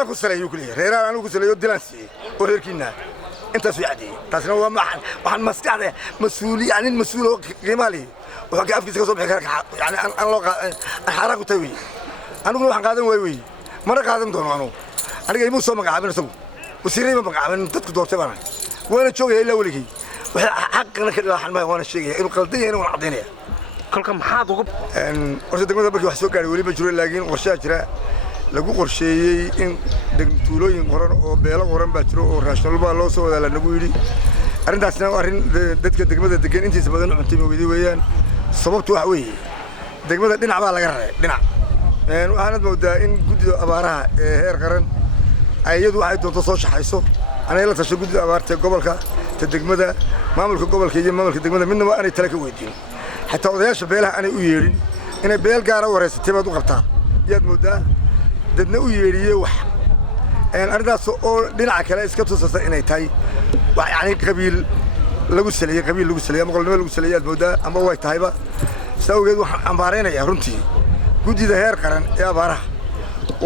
reera ku saleeyo kulliye reeraan anigu ku saleeyo dilansi oo reerkiina inta soo yacdi taasna waa waxaan maskaxda mas'uuliyad mas'uul qiimaali waxa ka afkiisa ka soo bixi kara yani aan loo xara ku tawi anigu waxaan qaadan way mana qaadan doono aniga imu soo magacaabin isagu wasiiray ma magacaabin dadku doortay baan waana joogay ilaa waligii waxa xaqna ka dhaaxan ma waana sheegay inuu qaldan yahay inuu cadeynaya kolka maxaad ugu warshada degmada markii wax soo gaaray wali ma jiro laakiin qorshaha jira lagu qorsheeyay in degmatuulooyin qoran oo beelo qoran baa jiro oo raashin walba loo soo wada la nagu yiri arintaasna arin dadka degmada degan intiisa badan cunto weydii weeyaan sababtu waxa weeye degmada dhinac baa laga raray dhinac waxaanad moodaa in guddiga abaaraha ee heer qaran ayadu waxay doonto soo shaxayso anay la tashay guddiga abaarta gobolka ta degmada maamulka gobolka iyo maamulka degmada midnaba aanay tala ka weydiin xataa odayaasha beelaha aanay u yeerin inay beel gaar ah wareysatay baad u qabtaa yaad moodaa dadna u yeeriyay wax arintaas oo dhinaca kale iska tusasa inay tahay wax yani qabiil lagu saleeyay ama qolnimo lagu saleeyay moodaa ama way tahayba sawgeed waxaan ambaareynayaa runtii guddida heer qaran ee abaaraha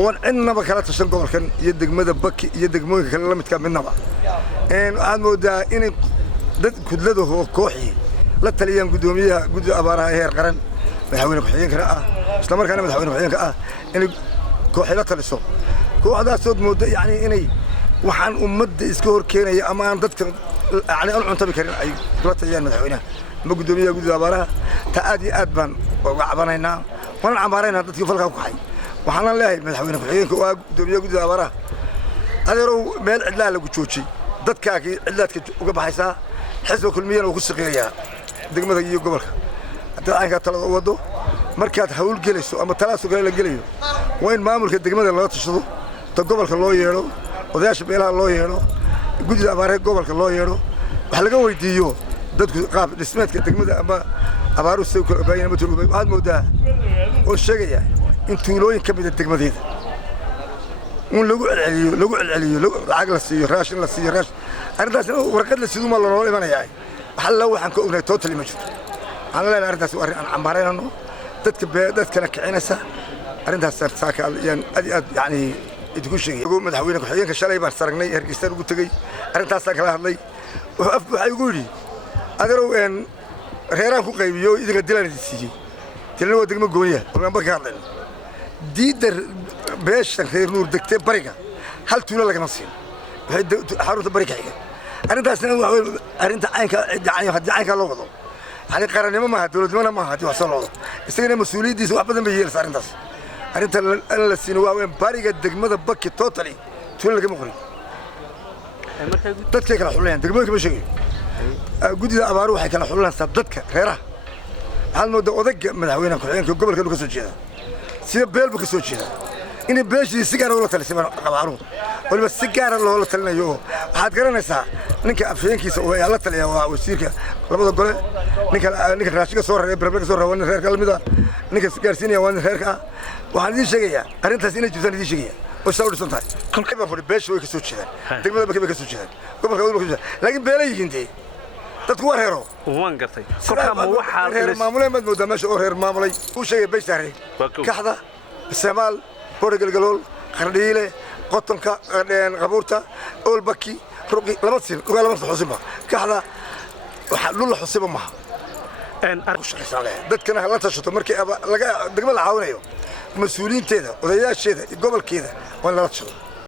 oo cidnaba kala tashan gobolkan iyo degmada Baki iyo degmooyinka kale la midka midnaba waxaad moodaa in dad kudlada oo kooxi la taliyaan gudoomiyaha guddida abaaraha heer qaran madaxweyne ku-xigeenka ah isla markaana madaxweyne ku-xigeenka ah in kooxi la taliso kooxdaas oo moodaa yani inay waxaan ummadda iska hor keenaya ama aan dadka yani aan cuntabi karin ay la taliyaan madaxweynaha ma gudoomiyaha guddida abaaraha ta aad iyo aad baan uga cabanaynaa waan ambaarayna dadkii falka ku xay waxaan leeyahay madaxweyne ku-xigeenka oo gudoomiyaha guddida abaaraha adeerow meel cidlaa lagu joojiyay dadkaagii cidlaadka uga baxaysaa xisbiga kulmiyana uu ku shaqeeyaa degmada iyo gobolka haddii aynka talada wado markaad hawl gelayso ama talaaso kale la gelayo waa in maamulka degmada laga tashado ta gobolka loo yeedho odayaasha beelaha loo yeedho guddida abaaraha gobolka loo yeedho wax laga weydiiyo dadku qaab dhismeedka degmada ama abaaruhu soo kala ogaayeen ama tuulooyin waxaad moodaa oo sheegaya in tuulooyin ka mid ah degmadeeda un lagu celceliyo lacag la siiyo raashin la siiyo arrintaas warqad la siduma loo imanayaa waxa la waxaan ka ognahay totally ma jirto aan leeyahay arrintaas waa arrin aan cambaarayno dadkana kicinaysa arrintaas saaka aad yani idinku sheegay madaxweyne ku-xigeenka shalay baan saragnay Hargeysa ugu tagay arrintaas kala hadlay waxay ugu yiri adeerow reeraan ku qaybiyo idinka dilaan siiyay tilna waa degmo goonya oo aan ka hadlay diidar beeshan reer nuur degtay bariga hal tuulo laga siin waxay xarunta bariga xiga arrintaasna waa arrinta aynka yani hadii aynka loo wado yani qarannimo ma aha dawladnimo ma aha hadii wax soo loodo isagana mas'uuliyadiisa wax badan bay yeelaysaa arrintaas arrinta la siino waa weyn bariga degmada Baki totally tuulo laga maqlay dadka kala xulayaan degmada ma sheegay guddida abaaruhu waxay kala xulanaysaa dadka reeraha hal moodo odayga madaxweynaha ku-xigeenka gobolka ka soo jeeda sida beelbu ka soo jeeda in beeshii si gaar ah loo talisay abaaruhu waliba si gaar ah loo talinayo waxaad garanaysaa ninka afhayeenkiisa oo la taliya waa wasiirka labada gole ninka raashiga soo raray barbarka soo rawan reerka lamida ninka gaarsiinaya waa reerka waxaan idin sheegayaa arrintaas inay jirtaan idin sheegaya oo sawir tahay kolkay baa fadhi beeshu way ka soo jeedaan degmada Baki way ka soo jeedaan gobolka way ka soo jeedaan laakiin beelayihiin dadku waa reero waan gartay kolka ma waxa reer maamulay mad moodaa meesha oo reer maamulay uu sheegay beeshaare kaxda Soomaal Portugal qardhiile qotonka qabuurta ool Baki ruqi laba sin laba xusiba kaxda waxa dhul xusiba ma dadkana la tashato markii laga degmada caawinayo mas'uuliyiinteeda odayaasheeda gobolkeeda waa la tashato